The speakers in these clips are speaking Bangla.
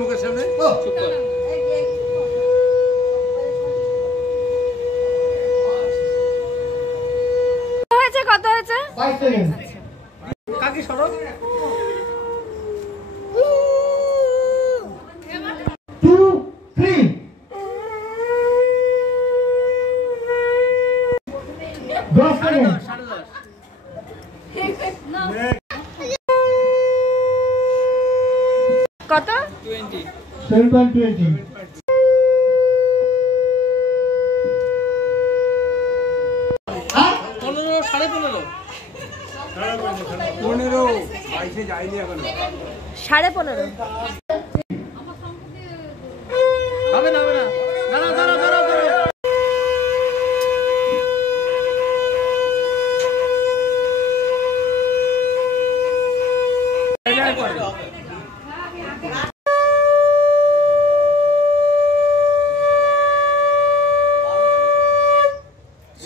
মুখের সামনে চুপ কর। কত হয়েছে? 5 সেকেন্ড। কাকি সরো। 2 3 10 সেকেন্ড। কত? 20 7.20 15 15.5 22 যায়নি এখন 15.5 হবে না দাঁড়া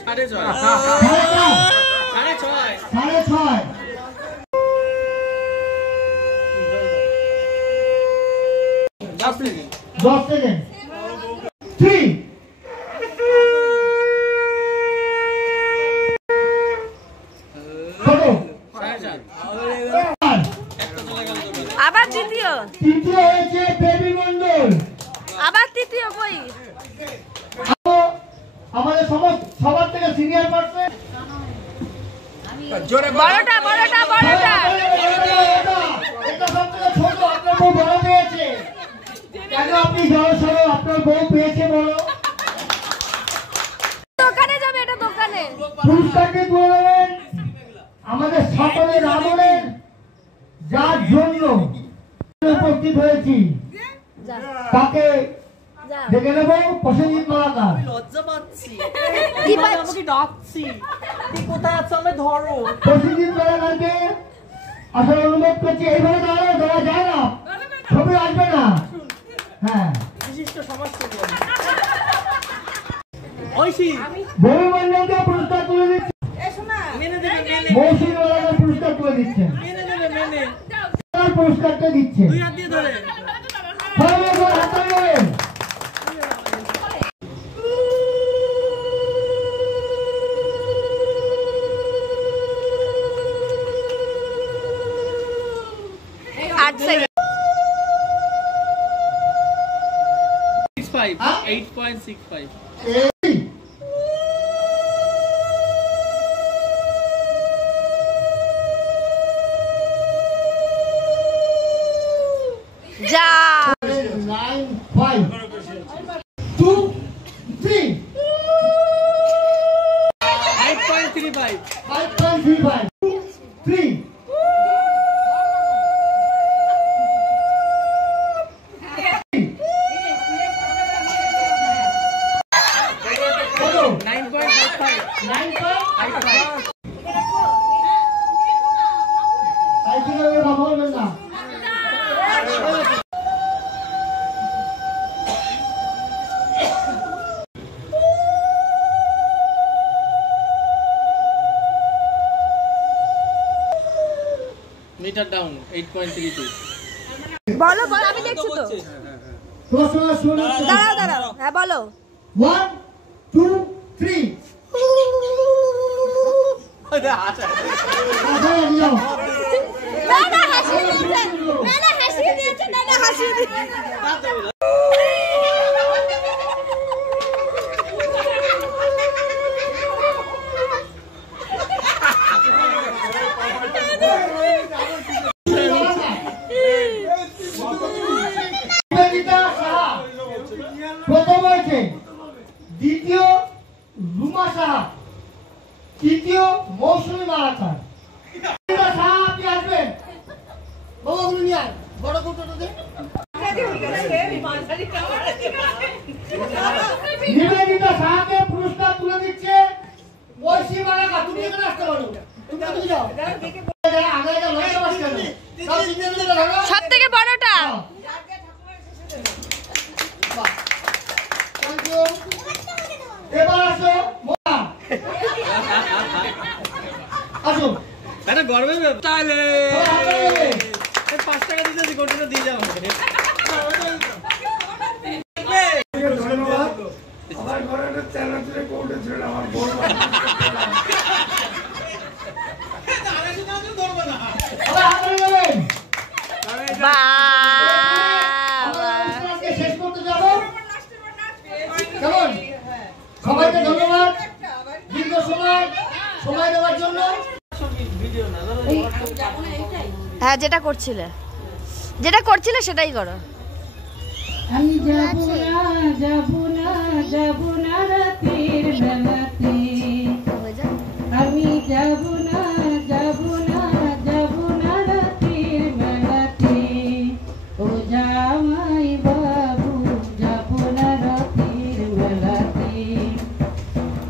সাড়ে ছয়। 10 সেকেন্ড। 3 কত? আবার তৃতীয় হয়েছে বেবি মন্ডল। আবার তৃতীয় কই? আমাদের সবার থেকে সিনিয়র পার্সন বড়টা এটা সবথেকে ছোট, আপনার বউ বড় পেয়েছে। কেন আপনি সরো আপনার বউ পেয়েছে বড়। দোকানে যাবে, এটা দোকানে। পুরস্কারটি তুলে দেবেন আমাদের সকলের আদরের, যার জন্য উপস্থিত হয়েছি তাকে দেখে নেব। প্রসেনজিৎ মালাকার। লজ্জা পাচ্ছি, কি আমাকে ডাকছি, তুই কোথায় আছো আমি ধরো। প্রসেনজিৎ মালাকারকে আসলে অনুরোধ করছি, এইভাবে দাঁড়ানো দেওয়া যায় না, ছবি আসবে না। হ্যাঁ, বিশিষ্ট সমাজসেবী ঐশী ববি মন্ডলকে পুরস্কার তুলে দিচ্ছে। মেনে দেবে, মৌসুমী মালাকার পুরস্কার তুলে দিচ্ছেন, পুরস্কারটা দিচ্ছে। 2 হাত দিয়ে ধরে $8.65 8.65 যা 9 5 2 3 8.35 5.35 3 মিটার ডাউন 8.32 বলো আমি দেখছি তো। দাঁড়াও হ্যাঁ বলো। 1 2 3 না হাসি দিয়েছে। প্রথম হয়েছে, দ্বিতীয় রুমা সাহা, তৃতীয় মৌসুমী মালাকার। সাহা আপনি আসবেন, বড় কুটোতে নিবেদিতা সাহাকে পুরস্কার তুলে দিচ্ছে ঐশী মালাকার। তুমি এখানে আসতে পারো, তুমি যাও আগে সব থেকে বড়টা। এবার আসো আসো, এটা গর্বের ব্যাপার। তাহলে 5 টাকা দিতেছি, কোনটা দিয়ে যাও। হ্যাঁ যেটা করছিলে সেটাই করো। আমি যাবো না রাতের বেলাতে, আমি যাবো না রাতের বেলাতে, ও জামাই বাবু যাবো না রাতের বেলাতে।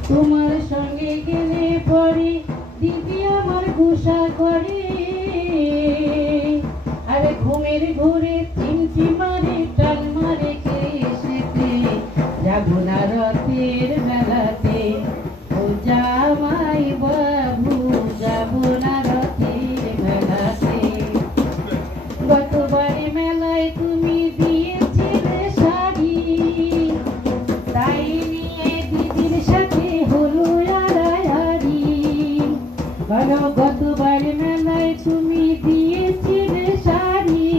তোমার সঙ্গে গেলে পরে দিদি আমার গুসা করে, আরে ঘুমের ঘুরে চিমচি মারে টান মারে কেসেতে, যাবো না রাতের বেলাতে, ও জামাই বাবু যাবো না রাতের বেলাতে। গতবারে মেলায় তুমি দিয়েছিলে শাড়ি, তাই নিয়ে দিদির সাথে হলো আড়াআড়ি। গতবার মেলায় তুমি দিয়েছিলে শাড়ি,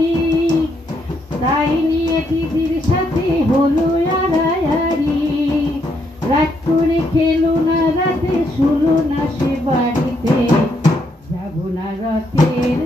তাই নিয়ে দিদির সাথে হলো আড়াআড়ি। রাত করে খেলো না রাতে শুলো না সে বাড়িতে, যাবো না রাতের